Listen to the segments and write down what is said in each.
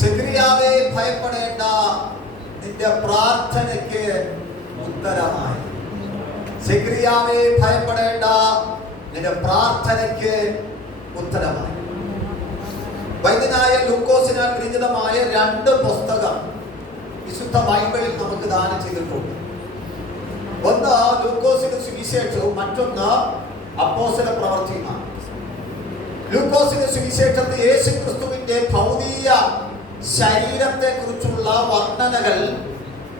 സെക്രിയാവേ ഭയപ്പെടേണ്ട, നിന്റെ പ്രാർത്ഥനയ്ക്ക് ഉത്തരമായി. സെക്രിയാവേ ഭയപ്പെടേണ്ട, നിന്റെ പ്രാർത്ഥനയ്ക്ക് ഉത്തരമായി. വൈദ്യനായ ലൂക്കോസിനാൽ വിരചിതമായ 2 പുസ്തകം വിശുദ്ധ ബൈബിളിൽ നമുക്ക് ദാനം ചെയ്തിട്ടുണ്ട്. ഒന്ന് ലൂക്കോസിന്റെ സുവിശേഷവും മറ്റൊന്ന് അപ്പോസ്തല പ്രവൃത്തിയുമാണ്. ലൂക്കോസിന്റെ സുവിശേഷത്തിൽ യേശു ക്രിസ്തുവിന്റെ ഭൗതിക ശരീരത്തെ കുറിച്ചുള്ള വർണ്ണനകൾ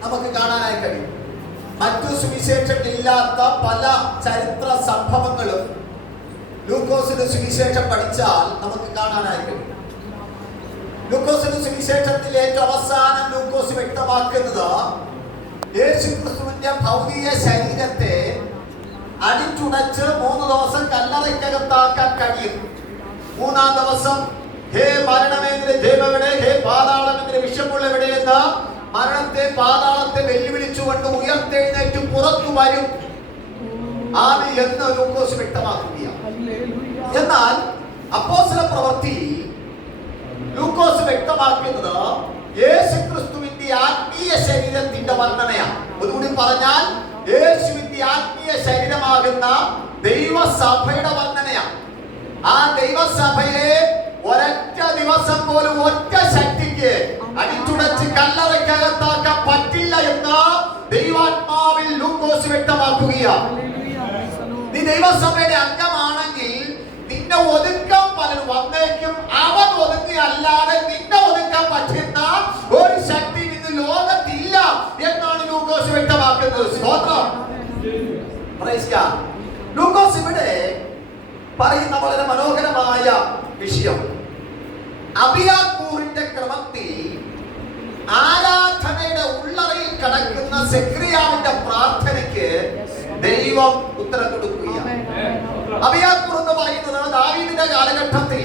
നമുക്ക് കാണാനായി കഴിയും. മറ്റു സുവിശേഷങ്ങളില്ലാത്ത പല ചരിത്ര സംഭവങ്ങളും ലൂക്കോസിന്റെ സുവിശേഷം പഠിച്ചാൽ നമുക്ക് കാണാനായി കഴിയും. ലൂക്കോസിന്റെ സുവിശേഷത്തിൽ ഏറ്റവും അവസാനം ലൂക്കോസ് വ്യക്തമാക്കുന്നത് യേശു ക്രിസ്തുവിന്റെ ഭൗതിക ശരീരത്തെ അടിച്ചുടച്ച് 3 ദിവസം കല്ലറയ്ക്കകത്താക്കാൻ കഴിയും. 3-ാം ദിവസം ഹേ മരണമേ നിന്റെ ജയമെവിടെ, ഹേ പാതാളം നിന്റെ വിഷമുള്ള എവിടെയെന്ന് മരണത്തെ പാതാളത്തെ വെല്ലുവിളിച്ചുകൊണ്ട് ഉയർത്തെഴുന്നേറ്റ് പുറത്തു വരും ആണ് എന്ന് ലൂക്കോസ് വ്യക്തമാക്കുകയാണ്. എന്നാൽ അപ്പോസ്തല പ്രവൃത്തി ലൂക്കോസ് വ്യക്തമാക്കുന്നത് യേശു ക്രിസ്തുവിന്റെ ആത്മീയ ശരീരത്തിന്റെ വർണ്ണനയാണ്. ഒന്നുകൂടി പറഞ്ഞാൽ യേശുവിന്റെ ആത്മീയ ശരീരമാകുന്ന ദൈവസഭയുടെ വർണ്ണനയാണ്. ആ ദൈവസഭയെ ഒരൊറ്റ ദിവസം പോലും ഒറ്റ ശക്തിക്ക് അടിച്ചുടച്ച് കല്ലറയ്ക്കകത്താക്കാൻ പറ്റില്ല എന്ന് ദൈവാത്മാവിൽ ലൂക്കോസ് വ്യക്തമാക്കുകയാണ്. നീ ദൈവസഭയുടെ അംഗമാണെങ്കിൽ നിന്നെ ഒതുക്കാൻ പലരും വന്നേക്കും. അവൻ ഒതുക്കുകയല്ലാതെ നിന്നെ ഒതുക്കാൻ പറ്റുന്ന ഒരു ശക്തി ഇന്ന് ലോകത്തില്ല എന്നാണ് ലൂക്കോസ് വ്യക്തമാക്കുന്നത്. സ്തോത്രം. ലൂക്കോസ് ഇവിടെ പറയുന്ന വളരെ മനോഹരമായ വിഷയം, അബിയാക്കൂറിന്റെ ക്രമത്തിൽ ആരാധനയുടെ ഉള്ളറയിൽ കിടക്കുന്ന സെക്രിയാവിന്റെ പ്രാർത്ഥനയ്ക്ക് ദൈവം ഉത്തരം കൊടുക്കുകയാണ്. അബിയാക്കൂർ എന്ന് പറയുന്നത് ദാവീദിന്റെ കാലഘട്ടത്തിൽ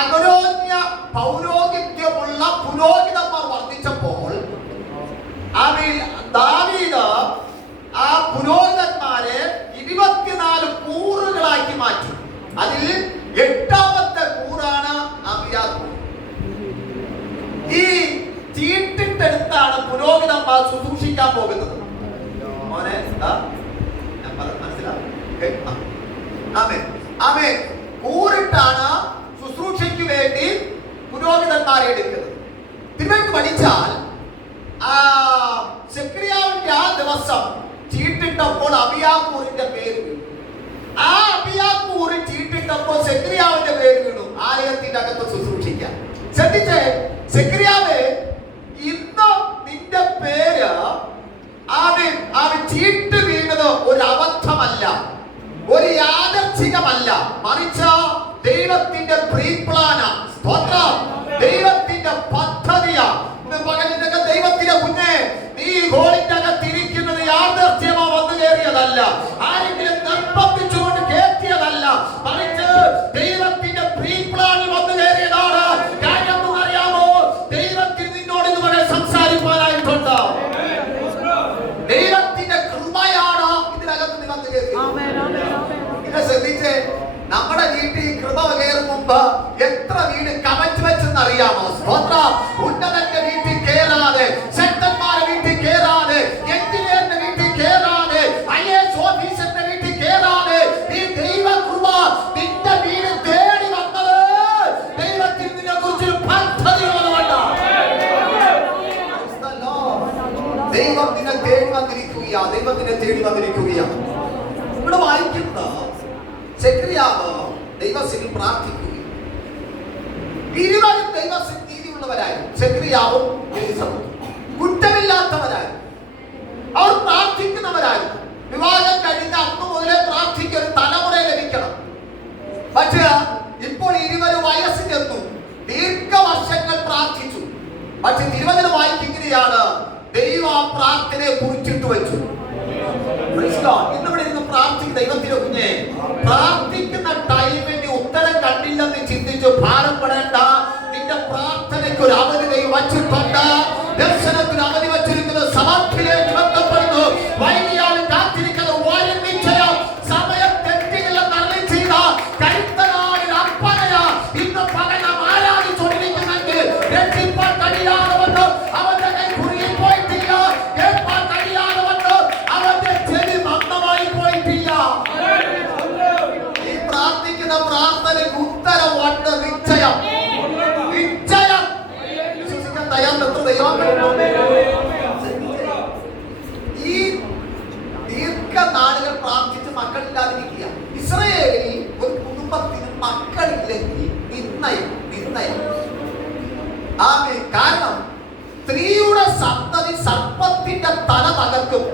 അഗരോന്യ പൗരോഹിത്യമുള്ള പുരോഹിതന്മാർ വർദ്ധിച്ചപ്പോൾ ദാവീദ് ആ പുരോഹിതന്മാരെ 24 കൂറുകളാക്കി മാറ്റി. അതിൽ 8ാമത്തെ കൂറാണ് അബിയാക്കൂർ. ഈ ചീട്ടിട്ടെടുത്താണ് പുരോഹിതന്മാർ ശുശ്രൂഷിക്കാൻ പോകുന്നത്. മോനെ കൂറിട്ടാണ് ശുശ്രൂഷയ്ക്ക് വേണ്ടി പുരോഹിതന്മാരെ എടുക്കുന്നത്. തിരുവനന്തപുരം പഠിച്ചാൽ സെക്രിയാവിന്റെ ആ ദിവസം ചീട്ടിട്ടപ്പോൾ അബിയാക്കൂറിന്റെ പേര് വീണു. ആ അബിയാക്കൂർ ചീട്ടിട്ടപ്പോൾ സെക്രിയാവിന്റെ പേര് വീണു ആലയത്തിന്റെ അകത്ത് ശുശ്രൂഷിക്കാൻ. ശ്രദ്ധിച്ചേ, സെക്രിയാവേ, ഇന്ന് നിന്റെ പേര് ചീട്ട് വീണത് ഒരു അബദ്ധമല്ല, ഒരു യാദർച്ഛികമല്ല, മറിച്ച് ദൈവത്തിന്റെ പ്രീപ്ലാന, ദൈവത്തിന്റെ പദ്ധതിയാ. ദൈവത്തിന്റെ കുഞ്ഞെ, നീ ഹോളിന്റെ അകത്തിരിക്കുന്നത് യാദർച്ഛ്യമോ വന്നു കയറിയതല്ല, ആരെങ്കിലും നിർബന്ധിച്ചുകൊണ്ട് കയറ്റിയതല്ല, മറിച്ച് ദൈവത്തിന്റെ പ്രീപ്ലാനിൽ വന്നു കയറിയതാണ്. കാര്യം അറിയാമോ? ദൈവത്തിന് നിന്നോട് ഇതുവരെ സംസാരിക്കാനായിട്ടുണ്ട്. ദൈവത്തിന്റെ കൃപയാണ് ഇതിനകത്ത് നീ വന്നു കയറിയത്. ശ്രദ്ധിച്ചേ, നമ്മുടെ വീട്ടിൽ കൃപ കയറും മുമ്പ് എത്ര വീട് കമന്റ് വെച്ചെന്ന് അറിയാമോ? സ്തോത്രം. ഉന്നതന്റെ വീട്ടിൽ കയറാതെ, ശക്തന്മാരുടെ വീട്ടിൽ കയറാതെ, എഞ്ചിനീയറിന്റെ വീട്ടിൽ കയറാതെ, IAS ഓഫീസറിന്റെ വീട്ടിൽ കയറാതെ ഈ ദൈവ കൃപ നിന്റെ വീട് തേടി വന്നത് ദൈവത്തിന് നിന്നെ കുറിച്ച് പദ്ധതി ഉള്ളതുകൊണ്ടാണ്. ദൈവം നിന്നെ തേടി വന്നിരിക്കുകയാ, ദൈവം നിന്നെ തേടി വന്നിരിക്കുകയാണ്. ഇവിടെ വായിക്കുന്ന സെക്രിയാവ് ദൈവത്തിൽ പ്രാർത്ഥിക്കുകയും 20 ദൈവത്തിൽ നീതിയുള്ളവരായിരുന്നു. സെക്രിയാവും എലിസബത്തും കുറ്റമില്ലാത്തവരായിരുന്നു. അവർ പ്രാർത്ഥിക്കുന്നവരായിരുന്നു. വിവാഹം കഴിഞ്ഞ അന്ന് മുതലേ പ്രാർത്ഥിക്കുന്ന ഒരു തലമുറ ലഭിക്കണം. പക്ഷേ ഇപ്പോൾ 20 വയസ്സ് ചെന്നു, ദീർഘവർഷങ്ങൾ പ്രാർത്ഥിച്ചു. പക്ഷെ തിരുവചന വായിക്കുകയാണ്, ദൈവ പ്രാർത്ഥനയെ കുറിച്ചിട്ട് വെച്ചു. ഇന്നിവിടെ ഇരുന്ന് പ്രാർത്ഥിക്കുന്ന ദൈവത്തിന്റെ കുഞ്ഞെ, പ്രാർത്ഥിക്കുന്ന ടൈമിന് ഉത്തരം കണ്ടില്ലെന്ന് ചിന്തിച്ചു ഭാരപ്പെടേണ്ട. നിന്റെ പ്രാർത്ഥനയ്ക്ക് ഒരു അവധി ദൈവം വച്ചിട്ടുണ്ട്. ദർശനത്തിന് അവധി വച്ചിരിക്കുന്നത് സമാധിയിലേക്ക് ബന്ധപ്പെടുന്നു. വൈകിയാലും കാത്തിരിക്കുന്നത് ഒരു നിശ്ചയം. സമയം തെറ്റില്ലെന്ന് അറിയിച്ച കരുത്തനായ നിശ്ചയം, നിശ്ചയം. വിശ്വസിക്കാൻ തയ്യാറുണ്ട് എത്ര ദൈവമക്കളുണ്ട്? ഈ ദീർഘനാളുകൾ പ്രാർത്ഥിച്ച് മക്കളില്ലാതിരിക്കുക. ഇസ്രായേലിൽ ഒരു കുടുംബത്തിന് മക്കളില്ലെങ്കിൽ നിർണയം. കാരണം സ്ത്രീയുടെ സന്തതി സർപ്പത്തിന്റെ തല തകർക്കും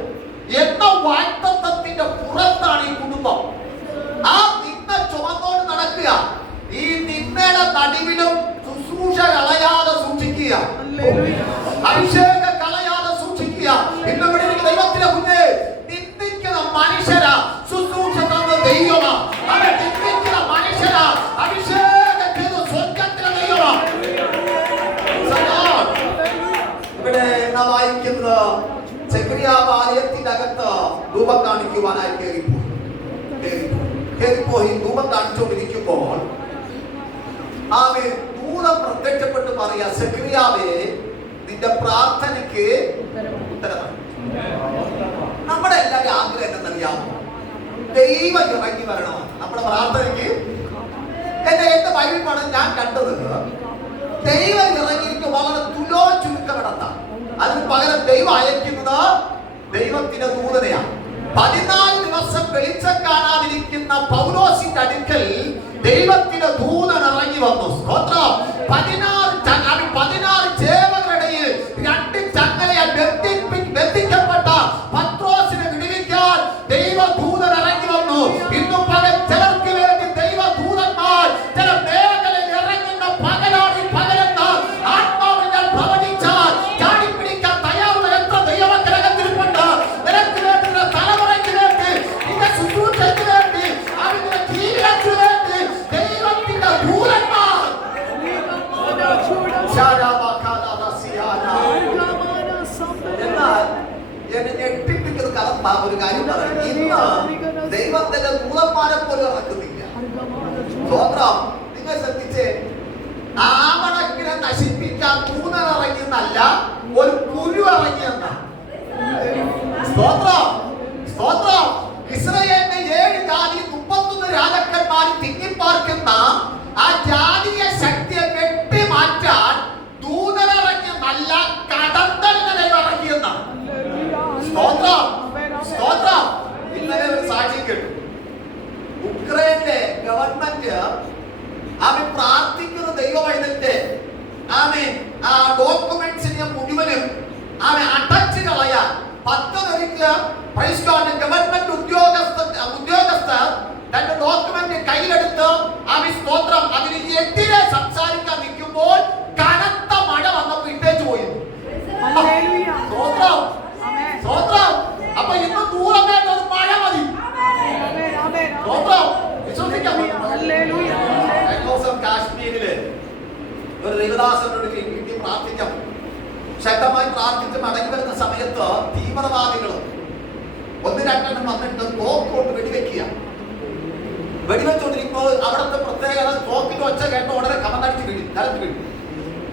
എന്ന വാഗ്ദത്തത്തിന്റെ പുറത്താണ് ഈ കുടുംബം. ആ നിന്ന ചുമന്നോട് നടക്കുക. ഈ നിന്നയുടെ നടുവിലും ശുശ്രൂഷ കളയാതെ സൂക്ഷിക്കുക, അഭിഷേക കളയാതെ സൂക്ഷിക്കുക. ഇന്നിവിടെ എനിക്ക് ദൈവത്തിന്റെ മുന്നേ നിന്ദിക്കുന്ന മനുഷ്യരാ ശുശ്രൂഷ തന്ന ദൈവമാ. അവൻ നിന്ദിക്കുന്ന മനുഷ്യരാ അഭിഷേകം ചെയ്ത് സ്വർഗ്ഗത്തിലെ ദൈവമാ. ഇവിടെ നാം വായിക്കുന്നത് സെഖരിയാവ് ആലയത്തിന്റെ അകത്ത് ധൂപം കാണിക്കുവാനായി കയറിപ്പോയി ധൂപം കാണിച്ചുകൊണ്ടിരിക്കുമ്പോൾ ദൂതം പ്രത്യക്ഷപ്പെട്ട് പറയാ, സെഖരിയാവേ, നിന്റെ പ്രാർത്ഥനയ്ക്ക് ഉത്തരമാണ്. നമ്മുടെ എല്ലാവരും ആഗ്രഹം എന്തെന്നറിയാമോ? ദൈവം ഇറങ്ങി വരണം നമ്മുടെ പ്രാർത്ഥനയ്ക്ക്. എന്റെ ബൈബിളാണ് ഞാൻ കണ്ടത്. ദൈവം ഇറങ്ങിയിട്ട് വളരെ തുലോ ചുരുക്കമിടത്താം. അതിന് പകരം ദൈവം അയക്കുന്നത് ദൈവത്തിന്റെ ദൂതനെയാണ്. 14 ദിവസം വെളിച്ചം കാണാതിരിക്കുന്ന പൗലോസിന്റെ അടുക്കൽ ദൈവത്തിന്റെ ദൂതൻ ഇറങ്ങി വന്നു. സ്തോത്രം. 16 ചേവകരുടെയിൽ 2 ചങ്ങലയാൽ ബന്ധിക്കപ്പെട്ട പത്രോസിനെ വിടുവിക്കാൻ ദൈവദൂതൻ ഇറങ്ങി വന്നു. ഇന്നും പകൽ ചിലർക്ക് വേണ്ടി ദൈവദൂതന്മാർ ചില മേഖലയിൽ ഇറങ്ങുന്ന പകലാണ് ഈ പകലെന്ന് ആത്മാവിൽ ഞാൻ പ്രവചിച്ചാൽ ചാടിപ്പിടിക്കാൻ തയ്യാറുള്ള എത്ര ദൈവമക്കളകത്തിരിപ്പുണ്ട്. നിനക്ക് വേണ്ടി, തലമുറയ്ക്ക് വേണ്ടി, നിന്റെ ശുശ്രൂഷയ്ക്ക് വേണ്ടി, അവരുടെ ജീവിതത്തിന് വേണ്ടി ദൈവത്തിന്റെ ദൂതന്മാർ. എന്നാൽ എന്നെ ഞെട്ടിപ്പിക്കുന്ന കലപ്പാ ഒരു കാര്യം പറയും. ഇന്ന് ദൈവത്തിന്റെ ദൂതന്മാരെ പോലും ഇറക്കുന്നില്ല. സ്തോത്രം. നിങ്ങൾ ശ്രദ്ധിച്ചേ, ആവണക്കിനെ നശിപ്പിക്കാൻ ദൂതൻ ഇറങ്ങിയെന്നല്ല, ഒരു കുരു ഇറങ്ങിയെന്ന. സ്തോത്രം. സ്തോത്രം. ഇസ്രായേലിന്റെ 7 ജാതി 31 രാജാക്കന്മാർ തിങ്ങിപ്പാർക്കുന്ന ആ ജാതീയ ശക്തിയെ വെട്ടിമാറ്റാൻ ദൂതനിറങ്ങിയെന്നല്ല, കടന്തലിനെ ഇറങ്ങിയെന്നാണ്. സ്തോത്രം. സ്തോത്രം. ഇന്നലെ ഒരു സാക്ഷ്യം കേട്ടു. ഉക്രൈനിലെ ഗവൺമെന്റ് അവൻ പ്രാർത്ഥിക്കുന്ന ദൈവവൈദ്യന്റെ ആ ഡോക്യുമെന്റ്സിനെ മുഴുവനും അവൻ അടച്ചു കളയാൻ ഗവൺമെന്റ് ഉദ്യോഗസ്ഥർ തന്റെ ഡോക്യുമെന്റ് കയ്യിലെടുത്ത് അവൻ സ്തോത്രം അതിന് എതിരെ സംസാരിക്കാൻ നിൽക്കുമ്പോൾ കനത്ത മഴ വന്നപ്പോൾ ഇട്ടേച്ചു പോയി. സ്തോത്രം. സ്തോത്രം. അപ്പൊ ഇന്ന് ദൂരം വേണ്ട ഒരു മഴ മതി. സ്തോത്രം. വിശ്വസിക്കാൻ കാശ്മീരില് ഒരു ദൈവദാസനോട് വീട്ടിൽ പ്രാർത്ഥിക്കാം. ശക്തമായി പ്രാർത്ഥിച്ച് മടങ്ങി വരുന്ന സമയത്ത് തീവ്രവാദികളും 1-2 വന്നിട്ട് തോക്കുകൊണ്ട് വെടിവെക്കുക. വെടിവെച്ചുകൊണ്ടിരിക്കുമ്പോൾ അവിടുത്തെ പ്രത്യേകത തോക്കിന്റെ ഒച്ച കേട്ട ഉടനെ കമന്നടിച്ച് വീഴും,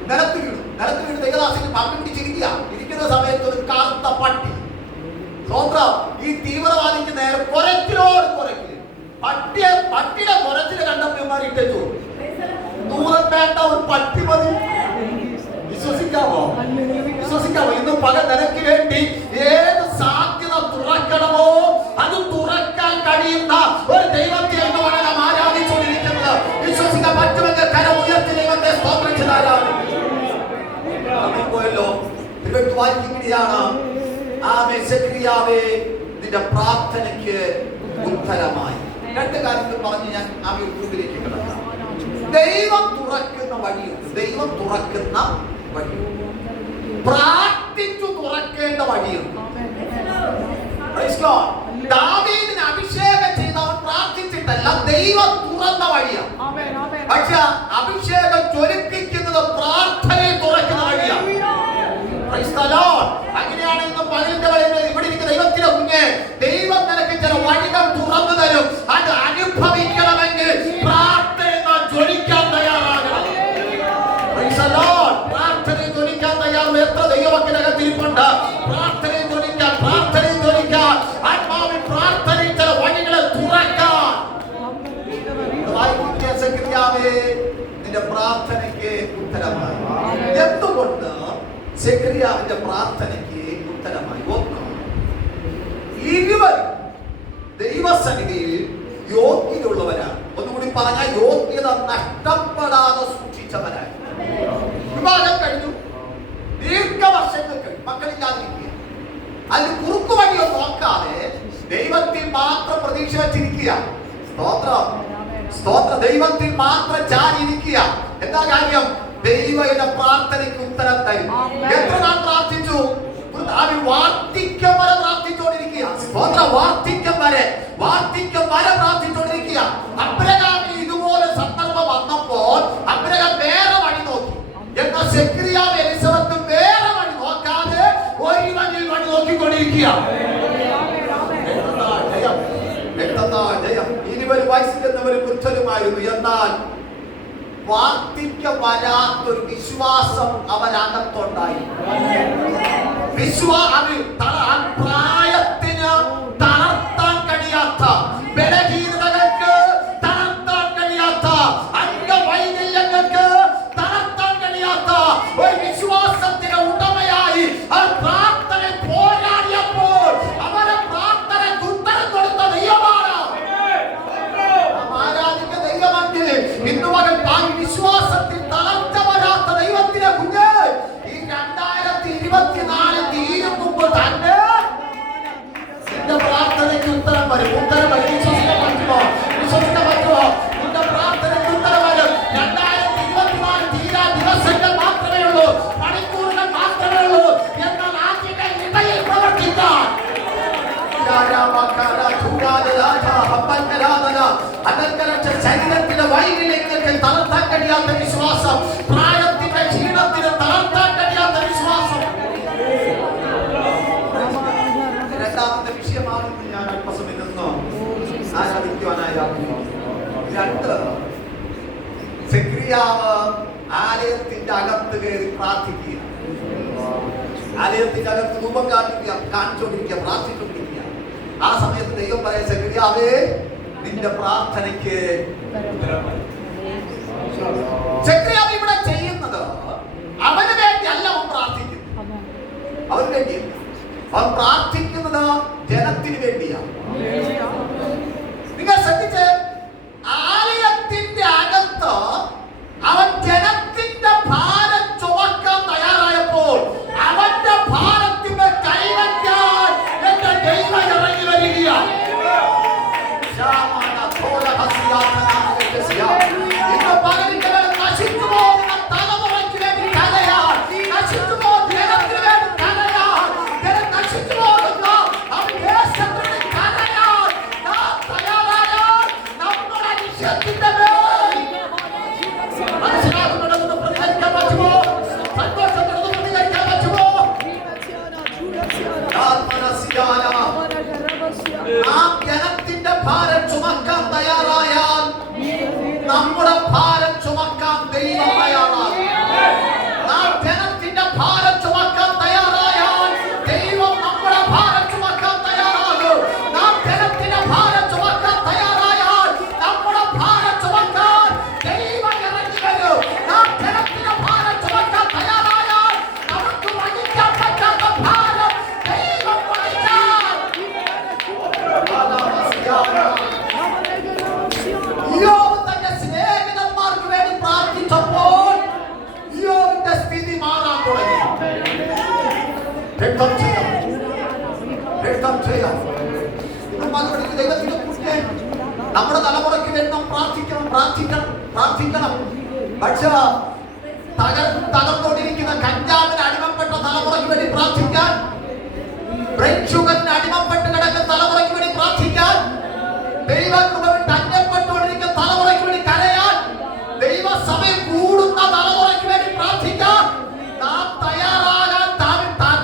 നിലത്ത് വീണ് ദൈവദാസന് പമ്പി പിടിച്ചിരിക്കുക. ഇരിക്കുന്ന സമയത്ത് ഒരു കറുത്ത പട്ടി സ്വന്തം ഈ തീവ്രവാദിക്ക് നേരെ കുരച്ചിലോട് കുരക്കില് പട്ടിയുടെ കുരച്ചില് കണ്ടപ്പോൾ ഇട്ടു. ദൂരം വേണ്ട ഒരു പട്ടി മതി. വിശ്വസിക്കാമോ? ഇന്ന് പകൽ നിനക്ക് വേണ്ടി ഏത് സാധ്യത തുറക്കണമോ അത് തുറക്കാൻ കഴിയുന്ന ഒരു ദൈവത്തെ നാം ആരാധിച്ചുകൊണ്ടിരിക്കുന്നത്. വിശ്വസിക്കാൻ പറ്റുമെങ്കിൽ കരം ഉയർത്തി ദൈവത്തെ സ്തോത്രം ചെയ്താലാണ് പോയല്ലോ. വായിക്കുകയാണ്, നിന്റെ പ്രാർത്ഥനയ്ക്ക് ഉത്തരമായി. 2 കാര്യങ്ങൾ പറഞ്ഞ് ഞാൻ ആ യൂട്യൂബിലേക്ക് കിടക്കാം. ദൈവം തുറക്കുന്ന വഴിയുണ്ട്. ദൈവം തുറക്കുന്ന വഴി, പ്രാർത്ഥിച്ചു തുറക്കേണ്ട വഴിയുണ്ട്. ദാവീദിനെ അഭിഷേകം ചെയ്തവൻ പ്രാർത്ഥിച്ചിട്ടല്ല, ദൈവം തുറന്ന വഴിയാണ്. പക്ഷെ അഭിഷേകം ജ്വലിപ്പിക്കുന്നത് പ്രാർത്ഥനയിൽ തുറക്കുന്ന വഴിയാണ്. അങ്ങനെയാണ് ഇന്ന് പകലിന്റെ വഴിയിൽ ഇവിടെ ഇരിക്കുന്ന ദൈവത്തിന്റെ കുഞ്ഞെ, ദൈവം നിനക്ക് ചില വഴികൾ തുറന്നു തരും. അത് അനുഭവിക്കണമെങ്കിൽ പ്രാർത്ഥന ജ്വലിക്കാൻ തയ്യാറാകണം. പ്രാർത്ഥനയിൽ ജ്വലിക്കാൻ തയ്യാറുള്ള എത്ര ദൈവമക്കളകത്തിരിപ്പുണ്ട്? പ്രാർത്ഥനയിൽ ജ്വലിക്കാൻ ആത്മാവിൽ പ്രാർത്ഥനയിൽ ചില വഴികളെ തുറക്കാൻ. നിന്റെ പ്രാർത്ഥനയ്ക്ക് ഉത്തരമായി. എന്തുകൊണ്ട് സെഖരിയാവിന്റെ പ്രാർത്ഥനയ്ക്ക് ഉത്തരമായി? ഒന്ന്, 20 ദൈവസന്നിധിയിൽ യോഗ്യതയുള്ളവരാണ്. ഒന്നുകൂടി പറഞ്ഞാൽ യോഗ്യത നഷ്ടപ്പെടാതെ സൂക്ഷിച്ചവരാണ്. വിവാഹം കഴിഞ്ഞു, ദീർഘവർഷങ്ങൾ കഴിഞ്ഞു, മക്കളില്ലാതിരിക്കുക. അതിന് കുറുക്കു വഴിയോ നോക്കാതെ ദൈവത്തിൽ മാത്രം പ്രതീക്ഷ വച്ചിരിക്കുക. സ്തോത്രം, സ്തോത്രം. ദൈവത്തിൽ മാത്രം ചാരിയിരിക്കുക. എന്താ കാര്യം? ദൈവയുടെ പ്രാർത്ഥനയ്ക്ക് ഉത്തരം തരും. എത്ര നാൾ പ്രാർത്ഥിച്ചു? വാർദ്ധക്യം വരെ പ്രാർത്ഥിച്ചുകൊണ്ടിരിക്കുക. സ്തോത്രം. വാർദ്ധക്യം വരെ പ്രാർത്ഥിച്ചുകൊണ്ടിരിക്കുക. അബ്രഹാമിന് ഇതുപോലെ സന്ദർഭം വന്നപ്പോൾ അബ്രഹാം വേറെ വഴി നോക്കി. എന്നാൽ സെഖരിയാവ് എലിസബത്തും വേറെ വഴി നോക്കാതെ ഒരു വഴി നോക്കിക്കൊണ്ടിരിക്കുക. 20 വയസ്സിൽ എന്നവരും വൃദ്ധരുമായിരുന്നു. എന്നാൽ വാർദ്ധക്യം വരാത്തൊരു വിശ്വാസം അവരകത്തുണ്ടായി. പ്രായത്തിന് തളർത്താൻ കഴിയാത്ത, ബലഹീനതകൾക്ക് തളർത്താൻ കഴിയാത്ത, അംഗവൈകല്യങ്ങൾക്ക് തളർത്താൻ കഴിയാത്ത ഒരു വിശ്വാസത്തിന് ഉടമയായി അവർ പ്രാർത്ഥന പോരാടിയപ്പോൾ അവരെ പ്രാർത്ഥനയ്ക്ക് ഉത്തരം കൊടുത്ത ദൈവമാണ്. ആരാധിക്ക ദൈവമെങ്കിൽ ഇന്നു മകൻ വിശ്വാസത്തിൽ തളർച്ച വരാത്ത ദൈവത്തിന്റെ കുഞ്ഞ് ഈ 2024 തീരും മുമ്പ് തന്നെ നിന്റെ പ്രാർത്ഥനയ്ക്ക് ഉത്തരം വരും. വിശ്വസിക്കാൻ പറ്റുമോ? നിന്റെ പ്രാർത്ഥനയ്ക്ക് ഉത്തരം വരും. 2024 തീരാ ദിവസങ്ങൾ മാത്രമേ ഉള്ളൂ, മണിക്കൂറുകൾ മാത്രമേ ഉള്ളൂ. എന്നാൽ ആദ്യത്തെ ഇടയിൽ പ്രവർത്തിക്കാൻ ശരീരത്തിന്റെ വൈകല്യങ്ങൾക്ക് തളർത്താൻ കഴിയാത്ത വിശ്വാസം, പ്രായത്തിന്റെ ക്ഷീണത്തിന് തളർത്താൻ കഴിയാത്ത വിശ്വാസം. രണ്ടാമത്തെ വിഷയമാണെന്ന് ഞാൻ അല്പസമയം നിന്നോ ആരാധിക്കുവാനായി. 2, സെഖരിയാവ് ആലയത്തിന്റെ അകത്ത് കയറി പ്രാർത്ഥിക്കുക. ആലയത്തിന്റെ അകത്ത് രൂപം കാണിച്ചുകൊണ്ടിരിക്കുക, പ്രാർത്ഥിച്ചുകൊണ്ടിരിക്കുക. ആ സമയത്ത് ദൈവം പറയാം, സെഖരിയാവേ നിന്റെ പ്രാർത്ഥനയ്ക്ക്. സെഖരിയാവ് ഇവിടെ ചെയ്യുന്നത് അവന് വേണ്ടിയല്ല അവൻ പ്രാർത്ഥിക്കുന്നത്. അവന് വേണ്ടിയല്ല അവൻ പ്രാർത്ഥിക്കുന്നത്, ജനത്തിന് വേണ്ടിയാണ്. നിങ്ങൾ ശ്രദ്ധിച്ച്, ആലയത്തിന്റെ അകത്ത് അവൻ ജനത്തിന്റെ ഭാരം ചുമക്കാൻ തയ്യാറായപ്പോൾ അവന്റെ ഭാരത്തിന്റെ കൈവയ്ക്കാൻ എന്റെ ദൈവം ഇറങ്ങി വരികയാണ്. ഇന്ന് പകലിക്കവർ നശിക്കുമോ എന്ന തലമുറയ്ക്ക് വേണ്ടി കരയാൻ, നശിക്കുമോ ജനത്തിന് വേണ്ടി കരയാൻ, ജനം നശിക്കുമോ എന്ന ദേശത്തിന് കരയാൻ നാം തയ്യാറായാൽ നമ്മുടെ വിഷയത്തിന്റെ മേൽ മനസ്സിലാക്കുന്നുണ്ടെന്ന് പ്രതികരിക്കാൻ പറ്റുമോ? സന്തോഷത്തോടെ പ്രതികരിക്കാൻ പറ്റുമോ? നാം ജനത്തിന്റെ ഭാരം ചുമക്കാൻ തയ്യാറായാൽ നമ്മുടെ ഭാരം ചുമക്കാൻ ദൈവം തയ്യാറാകും. നാം ജനത്തിന്റെ ഭാരം ചുമക്കാൻ തയ്യാറായാൽ ദൈവം നമ്മുടെ ഭാരം ചുമക്കാൻ തയ്യാറാകും. നാം ജനത്തിന്റെ ഭാരം ചുമക്കാൻ തയ്യാറായാൽ നമ്മുടെ ഭാരം ചുമക്കാൻ ദൈവം ഇറങ്ങി വരും. നാം ജനത്തിന്റെ ഭാരം ചുമക്കാൻ തയ്യാറായാൽ നമുക്ക് വഹിക്കാൻ പറ്റാത്ത ഭാരം ദൈവം വഹിക്കാൻ. യോബ് തന്റെ സ്നേഹിതന്മാർക്ക് വേണ്ടി പ്രാർത്ഥിച്ചപ്പോൾ യോബിന്റെ സ്ഥിതി മാറാൻ തുടങ്ങി. നമ്മുടെ തലമുറയ്ക്ക് വേണ്ടി നാം പ്രാർത്ഥിക്കണം. പക്ഷേ തകർന്നുകൊണ്ടിരിക്കുന്ന കഞ്ചാവിന് അടിമപ്പെട്ട തലമുറയ്ക്ക് വേണ്ടി പ്രാർത്ഥിക്കാൻ, ബ്രെയിൻ ഷുഗറിന് അടിമപ്പെട്ട് കിടക്കുന്ന തലമുറയ്ക്ക് വേണ്ടി പ്രാർത്ഥിക്കാൻ, ദൈവകൃപ വിട്ട് അന്യപ്പെട്ടുകൊണ്ടിരിക്കുന്ന തലമുറയ്ക്ക് വേണ്ടി കരയാൻ, ദൈവസഭയിൽ കൂടുന്ന തലമുറയ്ക്ക് വേണ്ടി പ്രാർത്ഥിക്കാൻ നാം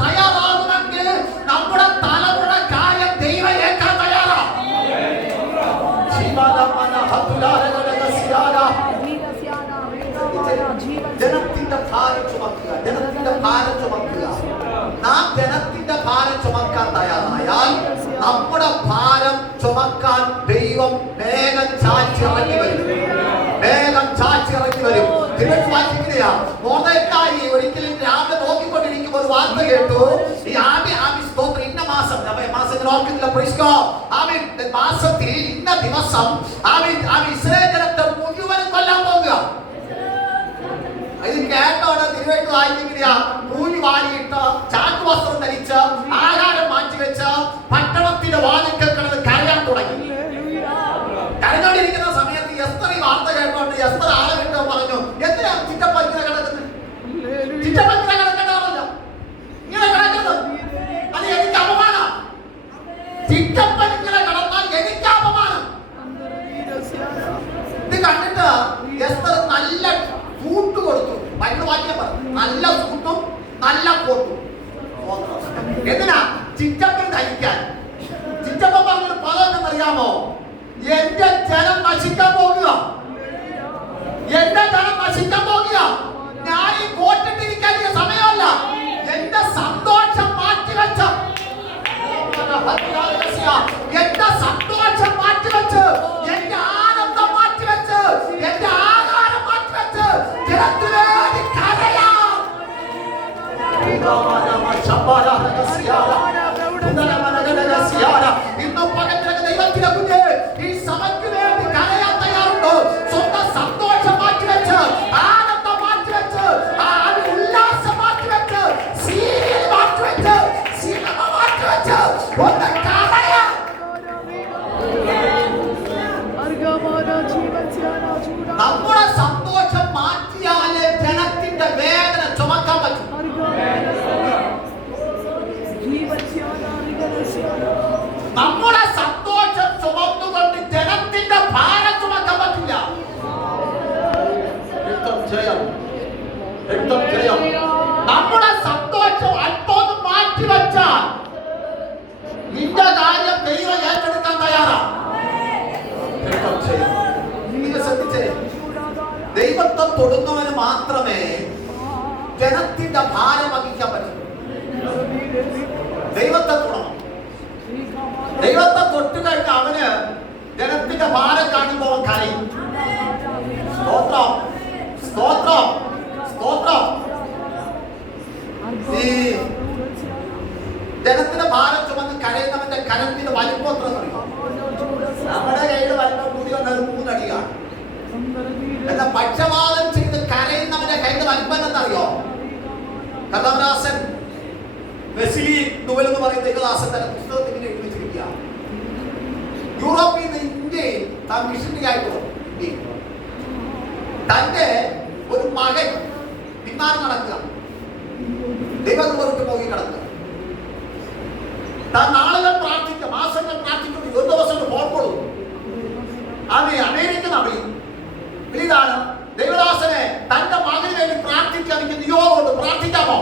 തയ്യാറാകുമെങ്കിൽ നമ്മുടെ തലമുറ കാര്യം ദൈവം ഏൽക്കാൻ തയ്യാറാണ്. ജനത്തിന്റെ ഭാരം ചുമക്കുക, ജനത്തിന്റെ ഭാരം ചുമക്കുക. നാം ജനത്തിന്റെ ഭാരം ചുമക്കാൻ തയ്യാറായാൽ നമ്മുടെ ഭാരം ചുമക്കാൻ ദൈവം വേഗം ചാച്ചിറങ്ങി വരും. മൊർദെഖായി ഒരിക്കലും രാവിലെ നോക്കിക്കൊണ്ടിരിക്കുമ്പോൾ ഒരു വാർത്ത കേട്ടു. ഈ സ്തോത്രം ഇന്ന മാസം മാസത്തിൽ ഇന്ന ദിവസം ഇസ്രായേൽ ജനത്തെ മുഴുവൻ കൊല്ലാൻ പോകുക. ഇത് കേട്ടോടെ തിരുവെട്ട് വായിക്കുകയാ. കൂലി വാരിയിട്ട് ചാക്ക് വസ്ത്രം ധരിച്ച് ആഹാരം മാറ്റിവെച്ച് പട്ടണത്തിന്റെ വാതിൽക്കൽ കിടന്ന് കരയാൻ തുടങ്ങി. കരഞ്ഞോണ്ടിരിക്കുന്ന സമയത്ത് എസ്തർ ഈ വാർത്ത കേട്ടോണ്ട് എസ്തർ ആളെ വിട്ടോ പറഞ്ഞു, എന്തിനാ ചിറ്റപ്പ ഇങ്ങനെ കിടക്കുന്നത്? ചിറ്റപ്പ ഇങ്ങനെ കിടക്കേണ്ടതാണല്ലോ, ഇങ്ങനെ കിടക്കുന്നത് അത് എനിക്ക് അപമാനം. ചിറ്റപ്പൻ ഇങ്ങനെ കിടന്നാൽ എനിക്ക് അപമാനം. ഇത് കണ്ടിട്ട് എസ്തർ നല്ല കൂട്ട് കൊടുത്തു. ബൈബിൾ വാക്യം പറഞ്ഞു, നല്ല കൂട്ടും നല്ല കോട്ടും. എന്തിനാ? ചിറ്റപ്പൻ ധരിക്കാൻ. ചിറ്റപ്പൻ പറഞ്ഞൊരു പദം എന്തെന്നറിയാമോ? എന്റെ ജനം നശിക്കാൻ പോകുക, എന്റെ ജനം നശിക്കാൻ പോകുക. ഞാൻ ഈ കോട്ടിട്ടിരിക്കാൻ സമയമല്ല. എന്റെ സന്തോഷം മാറ്റിവെച്ച, എന്റെ സന്തോഷം മാറ്റിവെച്ച്, എന്റെ ആനന്ദം മാറ്റിവെച്ച്, എന്റെ ആഹാരം മാറ്റിവെച്ച് ജനത്തിന് വേണ്ടി കരയാം. ഇന്നും പകത്തിലൊക്കെ ദൈവത്തിന്റെ കുഞ്ഞ് ഈ സഭയ്ക്ക് വേണ്ടി കരയാൻ തയ്യാറുണ്ടോ? സ്വന്തം സന്തോഷം മാറ്റിവെച്ച്, ആനന്ദം മാറ്റിവെച്ച്, ഉല്ലാസം മാറ്റിവെച്ച്, സീരിയൽ മാറ്റിവെച്ച്, സിനിമ മാറ്റിവെച്ച് ഒന്ന് കരയാം. നമ്മുടെ സന്തോഷം മാറ്റിയാലേ ജനത്തിന്റെ വേദന ചുമക്കാൻ പറ്റും. നമ്മുടെ സന്തോഷം ചുമന്നുകൊണ്ട് ജനത്തിന്റെ ഭാരം ചുമക്കാൻ പറ്റില്ല. നമ്മുടെ സന്തോഷം അല്പം മാറ്റിവെച്ചാൽ നിന്റെ കാര്യം ദൈവം ഏറ്റെടുക്കാൻ തയ്യാറാണ്. നിങ്ങൾ ശ്രദ്ധിച്ചേ, ദൈവത്തെ തൊടുന്നവന് മാത്രമേ ജനത്തിന്റെ ഭാരം വഹിക്കാൻ പറ്റൂ. ദൈവത്തെ തൊടണം. ദൈവത്തെ തൊട്ട് കഴിഞ്ഞ അവന് ജനത്തിന്റെ ഭാരം കാണുമ്പോൾ കരയും. സ്തോത്രം, സ്തോത്രം, സ്തോത്രം. ഈ ജനത്തിന്റെ ഭാരം ചുമന്ന് കരയുന്നവന്റെ കരത്തിന്റെ വലിപ്പത്രം അറിയാം. നമ്മുടെ കയ്യിൽ വലിപ്പം കൂടി വന്നത് 3 അടിയാണ്. അല്ല, പക്ഷപാതം ചെയ്ത് കരയുന്നവന്റെ കയ്യിൽ വലിപ്പം എന്നറിയോ? കഥാദാസൻ വെസ്ലി ഡുവൽ എന്ന് പറയുന്ന ദൈവദാസൻ തന്റെ പുസ്തകത്തിൽ ഇങ്ങനെ എഴുതി വെച്ചിരിക്കുക. യൂറോപ്പിൽ നിന്ന് ഇന്ത്യയിൽ താൻ മിഷണറി ആയിട്ട് തന്റെ ഒരു മകൻ പിന്നാലെ നടക്കുക, ദൈവത്തെ പോയി കിടക്കുക. താൻ നാളുകൾ പ്രാർത്ഥിക്കുക, മാസങ്ങൾ പ്രാർത്ഥിക്കുന്നു. ഒരു ദിവസം ഫോൺ കൊടുക്കും. അമേരിക്ക ഇതാണ് ദൈവദാസനെ തന്റെ മകന് വേണ്ടി പ്രാർത്ഥിക്കാൻ എനിക്ക് നിയോഗമുണ്ട്, പ്രാർത്ഥിക്കാമോ?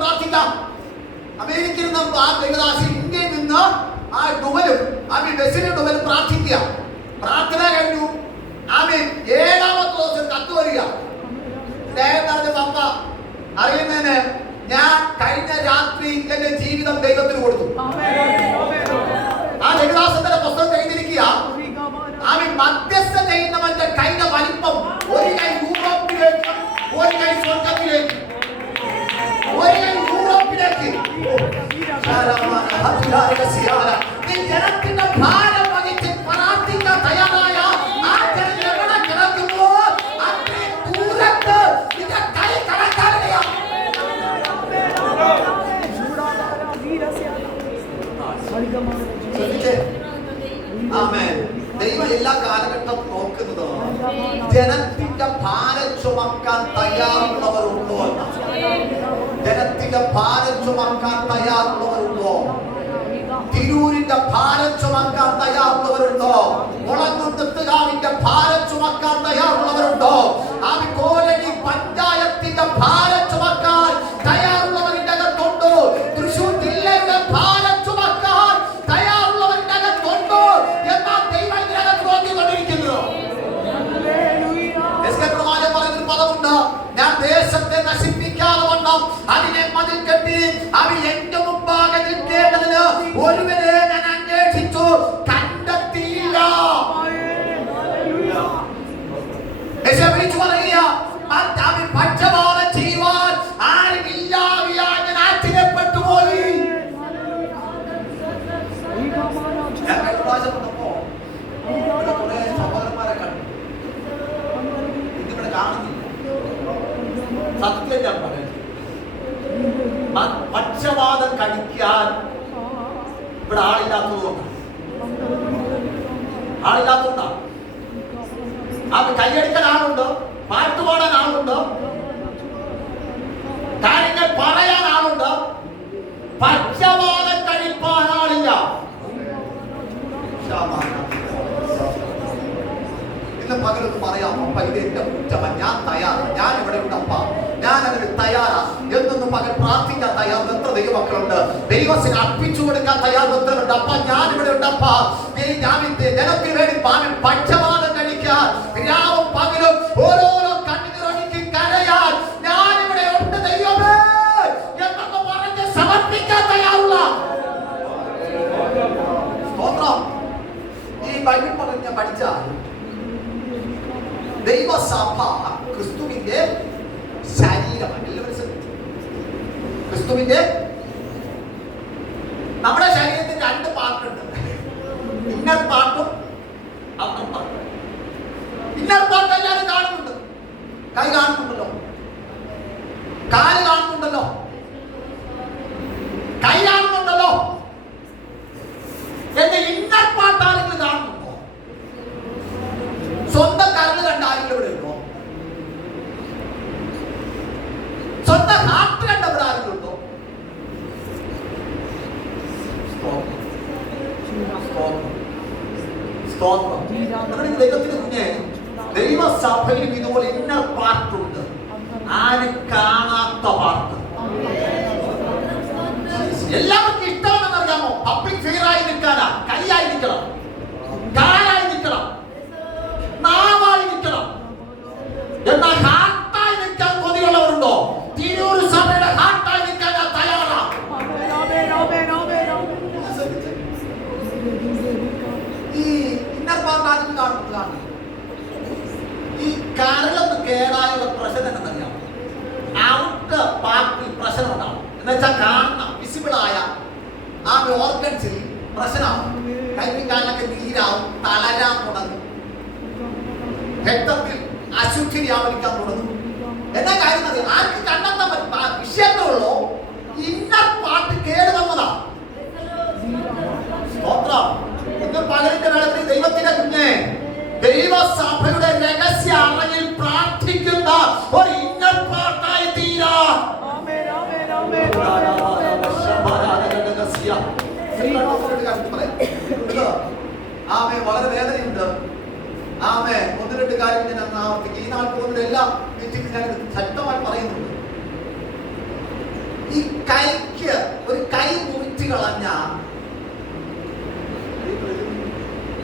പ്രാർത്ഥിക്കാം. അമേരിക്കയിൽ നിന്ന് ആ ദൈവദാസി ഇന്ത്യയിൽ നിന്ന് ആ ഡുവലും ഡുവലും പ്രാർത്ഥിക്കുക. പ്രാർത്ഥന കഴിഞ്ഞു. 7ാമത്തെ ദിവസം കത്ത് വരിക. പപ്പ അറിയുന്നതിന് ഞാൻ കഴിഞ്ഞ രാത്രി എന്റെ ജീവിതം ദൈവത്തിന് കൊടുത്തു. ആ ദൈവദാസന്റെ പുസ്തകം എഴുതിയിരിക്കുക. മധ്യസ്ഥ ചെയ്യുന്നവന്റെ കൈയുടെ വലിപ്പം ഒരു കൈ യൂറോപ്പിലേക്ക്, ഒരു കൈ സ്വർഗത്തിലേക്ക്, ഒരു കൈ യൂറോപ്പിലേക്ക്. ജനത്തിന്റെ ഭാരം വഹിച്ച് പ്രാർത്ഥിക്കാൻ തയ്യാറായ ആ ജനങ്ങൾ എവിടെ കിടക്കുമ്പോ അത്രയും ദൂരത്ത് നിന്റെ കൈ കടക്കാറില്ല. ദൈവം എല്ലാ കാലഘട്ടം നോക്കുന്നത് ജനത്തിന്റെ ഭാരം ചുമക്കാൻ തയ്യാറുള്ളവരുണ്ടോ എന്ന. ജനത്തിന്റെ ഭാരം ചുമക്കാൻ തയ്യാറുള്ളവരുണ്ടോ? തിരൂരിന്റെ ഭാരം ചുമക്കാൻ തയ്യാറുള്ളവരുണ്ടോ? മുളങ്കുന്നത്തുകാവിന്റെ ഭാരം ചുമക്കാൻ തയ്യാറുള്ളവരുണ്ടോ? കോലടി പഞ്ചായത്തിന്റെ ഭാരം ചുമക്കാൻ തയ്യാറുള്ളവരുടെ അകത്തുണ്ടോ? തൃശൂർ ജില്ലയുടെ ഭാരം ചുമക്കാൻ തയ്യാറുള്ളവരുടെ അകത്തുണ്ടോ എന്നാ ദൈവം ഇതിനകത്ത് നോക്കിക്കൊണ്ടിരിക്കുന്നു. പറയുന്നൊരു പദമുണ്ട്, ഞാൻ ദേശത്തെ നശിപ്പിക്കാതെ വണ്ണം അതിനെ മതിൽ കെട്ടി അവൻ എന്റെ മുമ്പാകെ നിൽക്കേണ്ടതിന് ഒരുവരെ ഞാൻ അന്വേഷിച്ചു, കണ്ടെത്തിയില്ല. സത്യം ഞാൻ പറയുന്നത്, പക്ഷപാതം കഴിക്കാൻ ഇവിടെ ആളില്ലാത്തതുകൊണ്ടാണ്. ആളില്ലാത്തതുകൊണ്ടാണ്. അത് കൈയടിക്കാൻ ആളുണ്ടോ, പാട്ടുപാടാൻ ആളുണ്ടോ, കാര്യങ്ങൾ പറയാൻ ആളുണ്ടോ, പക്ഷപാതം കഴിപ്പാൻ ആളില്ല. ഇന്ന് പകലൊന്ന് പറയാം, അപ്പ ഇത് എന്റെ കുറ്റമ, ഞാൻ തയ്യാറാ, ഞാൻ ഇവിടെ ഉണ്ടപ്പ, ഞാൻ അതിന് തയ്യാറാ എന്നൊന്ന് പകൽ പ്രാർത്ഥിക്കാൻ തയ്യാറുണ്ട്. എത്ര ദൈവമക്കളുണ്ട്? ദൈവത്തിന് അർപ്പിച്ചു കൊടുക്കാൻ തയ്യാറുണ്ട്. അപ്പ ഞാൻ ഇവിടെ ഉണ്ടപ്പ, ജനത്തിന് വേണ്ടി പക്ഷപാതം കഴിക്കാൻ രാവും പകലും ഓരോരോ കണ്ണുകളൊഴുക്കി കരയാൻ ഞാൻ ഇവിടെ ഉണ്ട് ദൈവമേ എന്നൊന്ന് പറഞ്ഞ് സമർപ്പിക്കാൻ തയ്യാറുള്ള സ്തോത്രം. ഈ ബൈബിൾ പറഞ്ഞ പഠിച്ച ദൈവസഭ ക്രിസ്തുവിന്റെ ശരീരമാണ്. എല്ലാവരും ശ്രദ്ധിച്ചു, ക്രിസ്തുവിന്റെ നമ്മുടെ ശരീരത്തിന് രണ്ട് പാർട്ടുണ്ട്, ഇന്നർ പാർട്ടും ഔട്ടർ പാർട്ടും. ഇന്നർ പാർട്ട് എല്ലാവരും കാണുന്നുണ്ട്. കൈ കാണുന്നുണ്ടല്ലോ, കാല് കാണുന്നുണ്ടല്ലോ, കൈ കാണുന്നുണ്ടല്ലോ. എന്റെ ഇന്നർ പാർട്ട് ആരെങ്കിലും കാണുന്നുണ്ടോ? സ്വന്തം കരള് കണ്ട ആരെങ്കിലും ഇവിടെ ഉണ്ടോ? സ്വന്തം ഹാർട്ട് കണ്ടവിടെ ആരെങ്കിലും ഉണ്ടോ? ദൈവത്തിന് കുഞ്ഞെ, ദൈവസഭയിലും ഇതുപോലെ ഇന്നർ പാർട്ടുണ്ട്, ആരും കാണാത്ത പാർട്ട്. എല്ലാവർക്കും ഇഷ്ടമാണെന്ന് അറിയാമോ? പബ്ലിക് ഫിഗർ ആയി നിൽക്കാനാ, കൈയായി നിൽക്കണം, കാലായി നിൽക്കണം, നാവായി നിൽക്കണം. എന്നാൽ ഹാർട്ടായി നിൽക്കാൻ കൊതിയുള്ളവരുണ്ടോ? തിരൂർ സഭയുടെ ഹാർട്ടായി നിൽക്കാൻ ഞാൻ തയ്യാറാ. ഈ ഇന്നർ പാർട്ട് ആദ്യം കാണുന്നതാണ്. ഈ കരളൊന്ന് കേടായുള്ള പ്രശ്നം എന്നറിയാം. ഔട്ടർ പാർട്ടിൽ പ്രശ്നം ഉണ്ടാവും. എന്നുവെച്ചാൽ കാണണം, വിസിബിൾ ആയ ആ ഓർഗൻസിൽ പ്രശ്നമാവും. കൈയും കാലിനൊക്കെ നീരാവും, തളരാൻ തുടങ്ങും, രക്തത്തിൽ അശുദ്ധി വ്യാപരിക്കാൻ തുടങ്ങും. എന്താ കാര്യം അറിയാം? ആർക്ക് കണ്ടെത്താൻ പറ്റും? വിഷയങ്ങളുള്ളൂ. ഇന്നർ പാർട്ട് കേട് വന്നതാ. ഇന്ന് പകലിന്റെ വേളത്തിൽ ദൈവത്തിന്റെ കുഞ്ഞെ, ദൈവസഭയുടെ രഹസ്യ അറയിൽ പ്രാർത്ഥിക്കുന്ന ഒരു ഇന്നർ പാർട്ടായി തീരാ. ആമേ, വളരെ വേദനയുണ്ട്. ആമേ, ഒന്ന് രണ്ട് കാര്യം ഞാൻ ആവർത്തിക്കും. ഈ നാൾ പോകുന്ന എല്ലാ മീറ്റിംഗും ഞാൻ ശക്തമായി പറയുന്നുണ്ട്. ഈ കൈക്ക് ഒരു കൈ മുറിച്ച് കളഞ്ഞ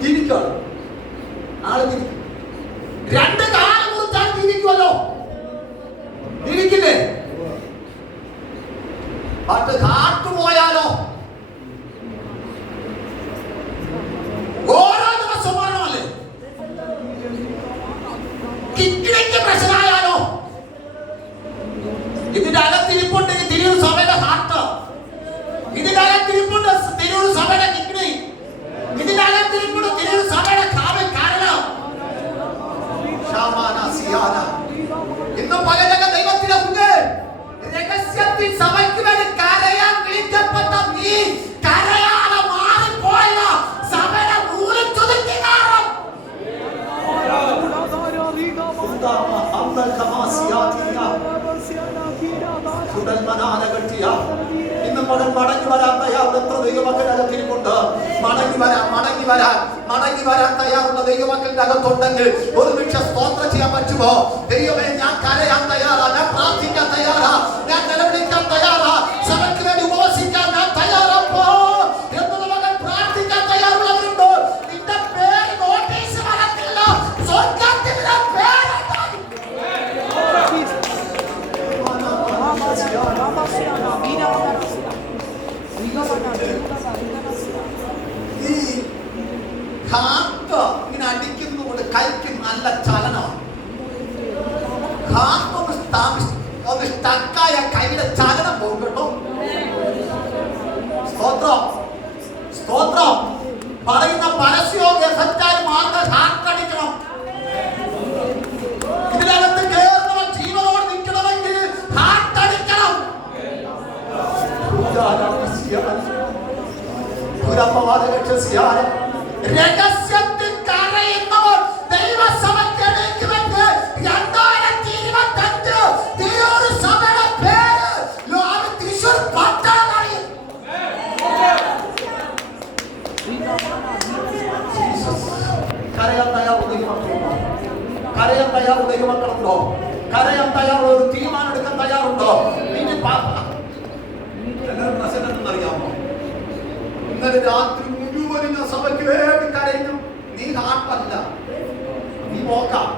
ജീവിക്കാണ് ആള് ജീവിക്കും. രണ്ട് കാലം മുറിച്ചാൽ ജീവിക്കുമല്ലോ, ജീവിക്കില്ലേ? പക്ഷെ ഹാർട്ട് പോയാലോ? ഓരോ ദിവസം മരണമല്ലേ? കിഡ്നിക്ക് പ്രശ്നമായാലോ? ഇതിന്റെ അകത്തിരിപ്പുണ്ടെങ്കിൽ തിരൂർ സഭയുടെ ഹാർട്ട്, ഇതിന്റെ അകത്തിരിപ്പുണ്ട് തിരൂർ സഭയുടെ കിഡ്നി, ഇതിന്റെ അകത്തിരിപ്പുണ്ട് തിരൂർ സഭയുടെ കാരണം. ഇന്ന് പകലൊക്കെ ദൈവത്തിന്റെ മുന്നിൽ രഹസ്യത്തിൽ സഭയ്ക്ക് വേണ്ടി കരയാൻ വിളിക്കപ്പെട്ട നീ കരയാതെ മാറിപ്പോയ സഭയുടെ ഊരിച്ചൊതുക്കിക്കാരം. ഇന്ന് മകൻ മടങ്ങി വരാൻ തയ്യാറുള്ള എത്ര ദൈവമക്കളുടെ അകത്തിരിപ്പുണ്ട്? മടങ്ങി വരാൻ തയ്യാറുള്ള ദൈവമക്കളുടെ അകത്തുണ്ടെങ്കിൽ ഒരു നിമിഷം സ്തോത്രം ചെയ്യാൻ പറ്റുമോ? ദൈവമേ, ഞാൻ കരയാൻ തയ്യാറാ, ഞാൻ പ്രാർത്ഥിക്കാൻ തയ്യാറാ, ഞാൻ നിലവിളിക്കാൻ തയ്യാറാ, സഭയ്ക്ക് വേണ്ടി ഉപവസിക്കാൻ ഞാൻ തയ്യാറപ്പോ എന്നുള്ള മകൻ പ്രാർത്ഥിക്കാൻ തയ്യാറുള്ളവരുണ്ടോ? നിന്റെ പേര് നോട്ടീസ് വരത്തില്ല, സ്വർഗ്ഗത്തിന്റെ പേരുണ്ടാകും. ഈ ഹാർട്ട് ഇങ്ങനെ അടിക്കുന്നതുകൊണ്ട് കൈക്ക് നല്ല ചലനമാണ്. ഹാർട്ട് ഒന്ന് സ്റ്റക്കായ കൈയുടെ ചലനം പോകും കേട്ടോ. സ്തോത്രം, സ്തോത്രം. പറയുന്ന പരസ്യവും എഫക്റ്റായി മാറുന്ന ഹാർട്ട് അടിക്കണം. ഇതിനകത്ത് കേറുന്നവൻ ജീവനോട് നിൽക്കണമെങ്കിൽ രഹസ്യത്തിൽ കരയുന്നവർ ദൈവസഭയ്ക്ക് എണീക്കുമെന്ന് 2025 തിരൂർ സഭയുടെ പേര് തൃശ്ശൂർ പട്ടണം അറിയും. കരയാൻ തയ്യാറുള്ള ദൈവമക്കളുണ്ടോ? കരയാൻ തയ്യാറുള്ള ദൈവമക്കളുണ്ടോ? കരയാൻ തയ്യാറുള്ള ഒരു തീരുമാനം എടുക്കാൻ തയ്യാറുണ്ടോ? അറിയാമോ, ഇന്നലെ രാത്രി മുഴുവനും ഞാൻ സഭയ്ക്ക് വേണ്ടി കരയുന്നു. നീ ഹാർട്ടല്ല, നീ നോക്കാം.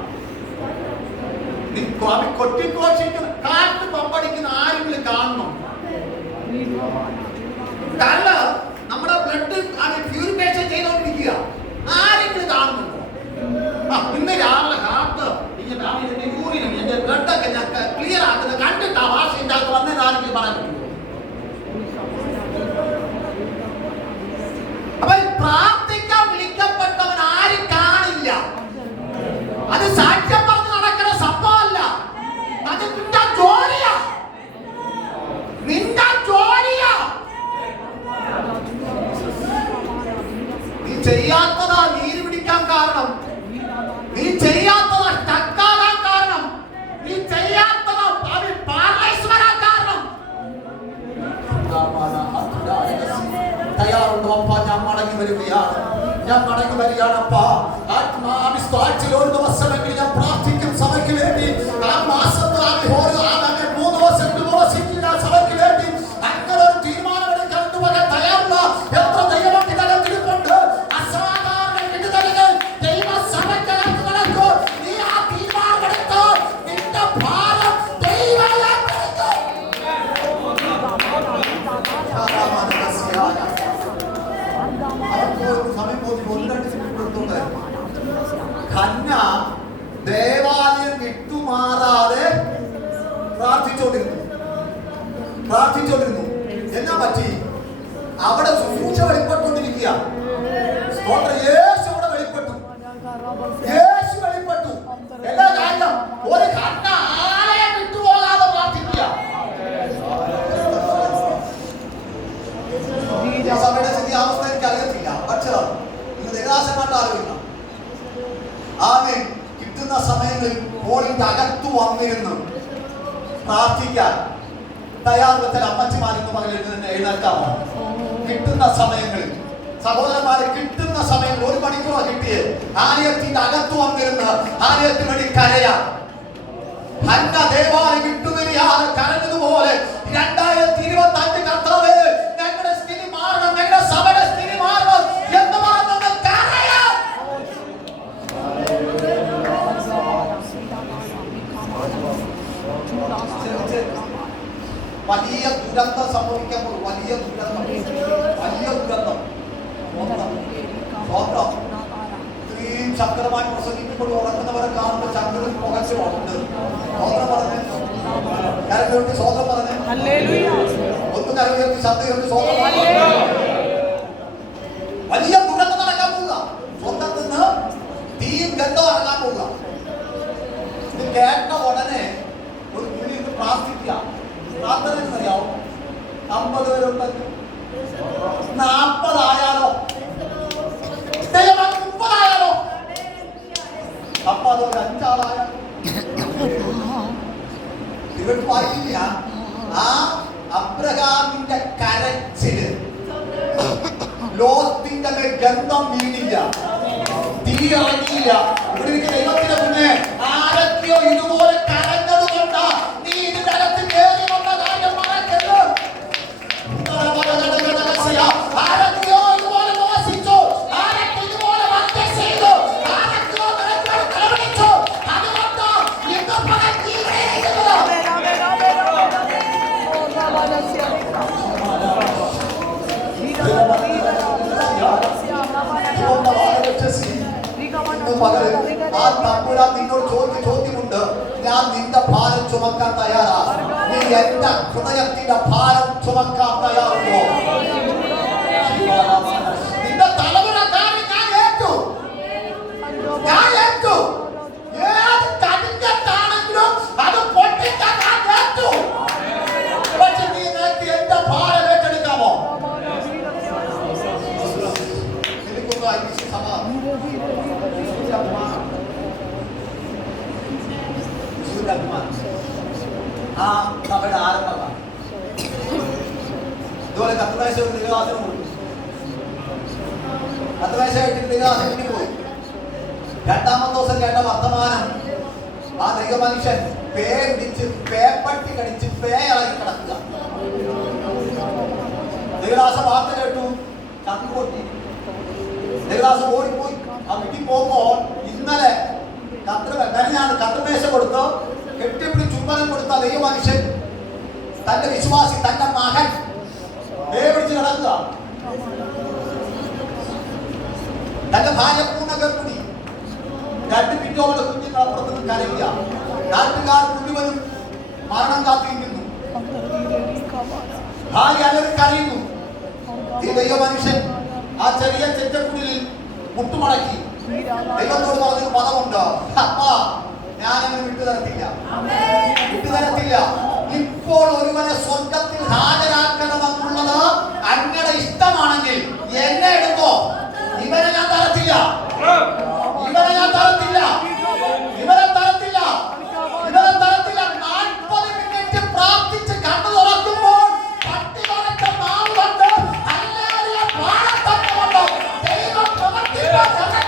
നീ കൊട്ടിക്കോഷിക്കുന്ന കാറ്റ് പമ്പടിക്കുന്ന ആരെങ്കിലും കാണണം. കാരണം നമ്മുടെ ബ്ലഡ് പ്യൂരിഫിക്കേഷൻ ചെയ്തോണ്ടിരിക്കുക. ആരെങ്കിലും കാണുന്നുണ്ടോ? ഇന്ന് രാവിലെ ഹാർട്ട് യൂറിനും എന്റെ ബ്ലഡൊക്കെ ഞാൻ ക്ലിയർ ആക്കുന്നത് കണ്ടിട്ടാ വാഷിന്റെ അകത്ത് വന്നേന്ന് ആരെങ്കിലും പറയാൻ പറ്റുമോ? അപ്പൊ പ്രാർത്ഥിക്കാൻ വിളിക്കപ്പെട്ടവൻ ആരും കാണില്ല. അത് സാക്ഷ്യം പറഞ്ഞ് നടക്കുന്ന സംഭവമല്ല. അത് നിന്റെ ജോലിയാ, നിന്റെ ജോലിയാ. നീ ചെയ്യാത്തതാ നീര് പിടിക്കാൻ കാരണം, നീ ചെയ്യാത്തതാ സ്റ്റക്കാകാൻ കാരണം, നീ ചെയ്യാത്തതാ പാരലൈസ് വരാൻ കാരണം. തയ്യാറുണ്ടോ അപ്പ? ഞാൻ മടങ്ങി വരികയാണ്, ഞാൻ മടങ്ങി വരികയാണപ്പാ. ആത്മാവിസ്താഴ്ചയിൽ ഒരു ദിവസമെങ്കിലും ഞാൻ പ്രാർത്ഥിക്കും സഭയ്ക്ക് വേണ്ടി. ആ മാസത്തിൽ 3 ദിവസം ഉപവസിക്കില്ല സഭയ്ക്ക് വേണ്ടി. അങ്ങനെ ഒരു തീരുമാനമെടുക്കാൻ പറയാൻ തയ്യാറുള്ള എത്ര ദൈവത്തിനകത്തിരിപ്പുണ്ട്. അസാധാരണ വിടുതലുകൾ ദൈവസഭയ്ക്കകത്ത് നടക്കും. നീ ആ തീരുമാനമെടുത്തോ, നിന്റെ ഭാരം ദൈവം ഹന്ന ദേവാലയം വിട്ടുമാറാതെ പ്രാർത്ഥിച്ചോണ്ടിരുന്നു. എന്നാ പറ്റി? അവിടെ ശുശ്രൂഷ വെളിപ്പെട്ടുകൊണ്ടിരിക്കുക. യേശു അവിടെ വെളിപ്പെട്ടു, യേശു വെളിപ്പെട്ടു. എല്ലാ കാര്യം ഒരു ഹന്ന ആലയം വിട്ടുപോകാതെ പ്രാർത്ഥിക്കുക. സഭയുടെ സ്ഥിതി അവസ്ഥ എനിക്ക് അറിയത്തില്ല, പക്ഷേ ഇന്ന് നിരാശമായിട്ട് ആലോചിക്കണം. ആദ്യം കിട്ടുന്ന സമയങ്ങളിൽ ഹോളിന്റെ അകത്തു വന്നിരുന്നു പ്രാർത്ഥിക്കാൻ തയ്യാറുള്ള ചില അമ്മച്ചിമാരെന്ന് പകരം എഴുന്നേൽക്കാമോ? കിട്ടുന്ന സമയങ്ങളിൽ സഹോദരന്മാരെ, കിട്ടുന്ന സമയങ്ങളിൽ 1 മണിക്കൂറാണ് കിട്ടിയത്. ആലയത്തിന്റെ അകത്തു വന്നിരുന്ന് ആലയത്തിന് വേണ്ടി കരയാം. ഹന്ന ദേവാലയം വിട്ടുനിരിയാതെ കരഞ്ഞതുപോലെ 2025 കർത്താവേ ഞങ്ങളുടെ സ്ഥിതി മാറണം, ഞങ്ങളുടെ സഭയുടെ സ്ഥിതി മാറണം എന്ന് പറഞ്ഞത് കരയാം. വലിയ ദുരന്തം സംഭവിക്കാൻ പോകും. വലിയ ദുരന്തം. ഇത്രയും ശക്തമായി പ്രസംഗിക്കുമ്പോൾ ഉറങ്ങുന്നവരെ കാണുമ്പോൾ ചന്ദ്രൻ പുകച്ചുണ്ട്. സ്വന്തം പറഞ്ഞേ, കരകേട്ടി സ്വന്തം പറഞ്ഞേ, ഒന്ന് കരകേട്ടി ശബ്ദം സ്വന്തം. വലിയ ദുരന്തം നടക്കാൻ പോവുക. സ്വന്തത്തിൽ നിന്ന് തീയും ഗന്ധം ഇറങ്ങാൻ പോവുക. ഇത് കേട്ട ഉടനെ ഒരു പുള്ളി ഇത് പ്രാർത്ഥിക്കുക. പ്രാർത്ഥന എന്നറിയാവോ? 50 പേരുണ്ടെങ്കിൽ 40 ആയാലോ, 30 ആയാലോ, അപ്പൊ അത് ഒരു 5 ആളായാലോ. ഇവർക്ക് വായിക്കില്ല. ആ അബ്രഹാമിന്റെ കരച്ചില് ലോത്തിന്റെ മേൽ ഗന്ധം വീണില്ല, തീ ഇറങ്ങിയില്ല. ഇവിടെ ദൈവത്തിന്റെ മുന്നേ ആരൊക്കെയോ ഇതുപോലെ കരഞ്ഞത് കൊണ്ടാ നീ ഇതിന്റെ അകത്ത് കയറി വന്ന കാര്യം മറക്കരുത്. ആരൊക്കെയോ ഇതുപോലെ മോശിച്ചു, ആരൊക്കെ ഇതുപോലെ വർക്ക് ചെയ്തു, ആരൊക്കെയോ കലവിളിച്ചു. അതുകൊണ്ട് ഇന്ന് പകൽ നീ ആ തമ്പുരാൻ നിന്നോട് ചോദ്യമുണ്ട്. ഞാൻ നിന്റെ ഭാരം ചുമക്കാൻ തയ്യാറാ. നീ എന്റെ ഹൃദയത്തിന്റെ ഭാരം ചുമക്കാൻ തയ്യാറുണ്ടോ? നിന്റെ തലമുറക്കാരൻ ഞാൻ ഏറ്റു. ഏത് കടിഞ്ഞത്താണെങ്കിലും അത് പൊട്ടിക്കാൻ ഞാൻ ഏറ്റു. പക്ഷെ നീ നേരത്തെ എന്റെ ഭാരം ഏറ്റെടുക്കാമോ? ഒരു ദൈവദാസനും കൊടുത്തു. 10 പൈസ കിട്ടി ദൈവദാസൻ പോയി. രണ്ടാമത്തെ ദിവസം കേട്ട വർത്തമാനം, ആ ദൈവമനുഷ്യൻ പേ പിടിച്ച് പേപ്പട്ടി കടിച്ച് പേയായി കിടക്കുക. ദൈവദാസൻ വാർത്ത കേട്ടു, കണ്ടുകൊട്ടി. ദൈവദാസൻ ഓടിപ്പോയി. ആ വീട്ടിൽ പോകുമ്പോൾ ഇന്നലെ കത്തുമേശ കൊടുത്ത് കെട്ടിപ്പിടി ചുംബനം കൊടുത്ത ദൈവമനുഷ്യൻ തന്റെ വിശ്വാസി, തന്റെ മകൻ പിടിച്ച് കിടക്കുക. തന്റെ ഭാര്യ പൂർണ്ണ ഗർഭിണി, 2 പിറ്റോളം കുഞ്ഞുങ്ങൾ അപ്പുറത്ത് കരയുക. നാട്ടുകാർ മുഴുവനും മരണം കാത്തിരിക്കുന്നു. ഭാര്യ അലറി കരയുന്നു. ഈ ദൈവമനുഷ്യൻ ആ ചെറിയ ചെറ്റക്കുടിലിൽ മുട്ടുമടക്കി ദൈവത്തോട് പറഞ്ഞൊരു പദമുണ്ട്, അപ്പാ ഞാനങ്ങനെ വിട്ടുതരത്തില്ല. ഇപ്പോൾ ഒരുവനെ സ്വർഗത്തിൽ ഹാജരാക്കണമെന്നുള്ളത് അങ്ങയുടെ ഇഷ്ടമാണെങ്കിൽ എന്നെ എടുത്തോ, ഇവരെ ഞാൻ തരത്തില്ല. ഇവരെ 40 മിനിറ്റ് പ്രാർത്ഥിച്ച് കണ്ണു തുറക്കുമ്പോൾ പട്ടി വളച്ച മാവ് കൊണ്ട് ഹല്ലേലൂയ പാടത്തക്കമുണ്ടോ ദൈവം പ്രവർത്തിക്കാൻ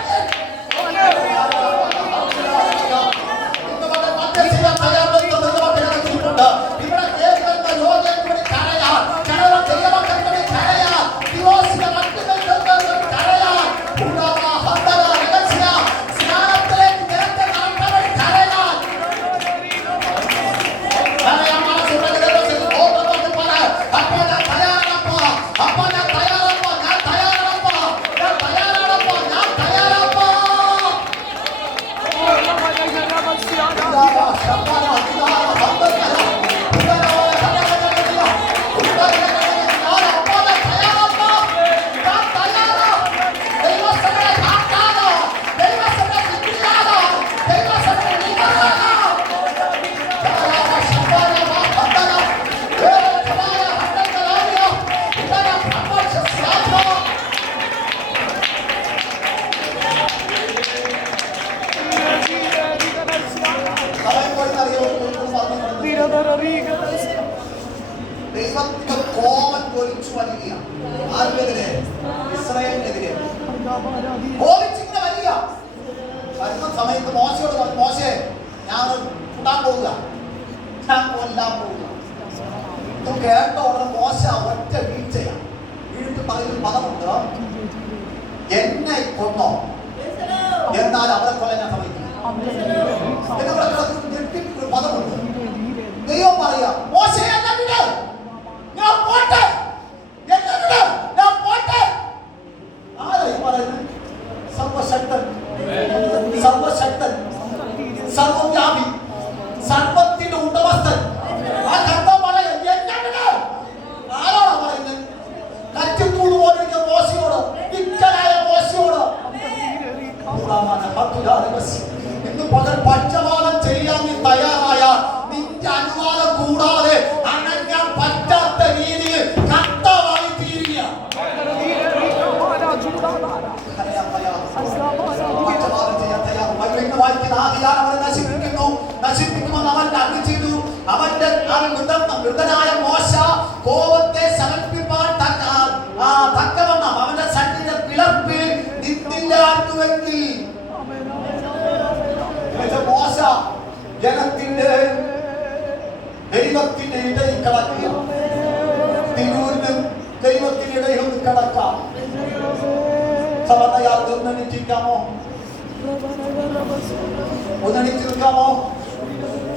ദൈവത്തിന്റെ കോപം ജ്വലിച്ചു വരികയാണ്. ആർക്കെതിരെ? ഇസ്രായേലിനെതിരെ കോപിച്ചിങ്ങനെ വരിക. വരുന്ന സമയത്ത് മോശയോട് പറഞ്ഞു, മോശേ ഞാൻ കൂട്ടാൻ പോവുക, ഞാൻ കൊല്ലാൻ പോവുക. ഇത് കേട്ട ഉടനെ മോശ ഒറ്റ വീഴ്ചയാണ്. വീഴ്ച പറയുന്ന പദമുണ്ട്, എന്നെ കൊന്നോ എന്നാൽ അവരെ കൊല്ലാൻ ഞാൻ സമ്മതിക്കില്ല. ഒരു പദമുണ്ട്. ദൈവം പറയാ, മോശേ എന്നെ വിട്, ഞാൻ പോട്ടെ, എന്നെ വിട്, ഞാൻ പോട്ടെ. ആരായി പറയുന്നത്? സർവശക്തൻ, സർവശക്തൻ, സർവവ്യാപി, സർവത്തിന്റെ ഉടമസ്ഥൻ ആ കർത്താവ് പറയാ, എന്നെ വിട്. ആരോടാ പറയുന്നത്? കറ്റിത്തൂട് പോലിരിക്കുന്ന മോശയോട്, ഇക്കലായ മോശയോട്. ഇന്ന് പകൽ പക്ഷപാതം ചെയ്യാൻ നീ തയ്യാറായ നിന്റെ അനുവാദം കൂടാതെ അണങ്ങാൻ പറ്റാത്ത രീതിയിൽ കർത്താവായി തീരുക. അവരെ നശിപ്പിക്കുമെന്ന് അവൻ അരുളി ചെയ്തു. അവന്റെ മൃതനായ മോശ കോപത്തെ ശമിപ്പിപ്പാൻ തക്കവണ്ണം അവന്റെ സന്നിധിയുടെ പിളർപ്പിൽ നിന്നില്ലായിരുന്നുവെങ്കിൽ മോശ ജനത്തിന്റെ ദൈവത്തിന്റെ ഇടയിൽ കടക്കുക. തിരൂരിനും ദൈവത്തിന്റെ ഇടയിൽ ഒന്ന് കടക്കാം. സമതയാൽ ഒന്നെണിച്ചിരിക്കാമോ? ഒന്നെണിച്ച് നിൽക്കാമോ?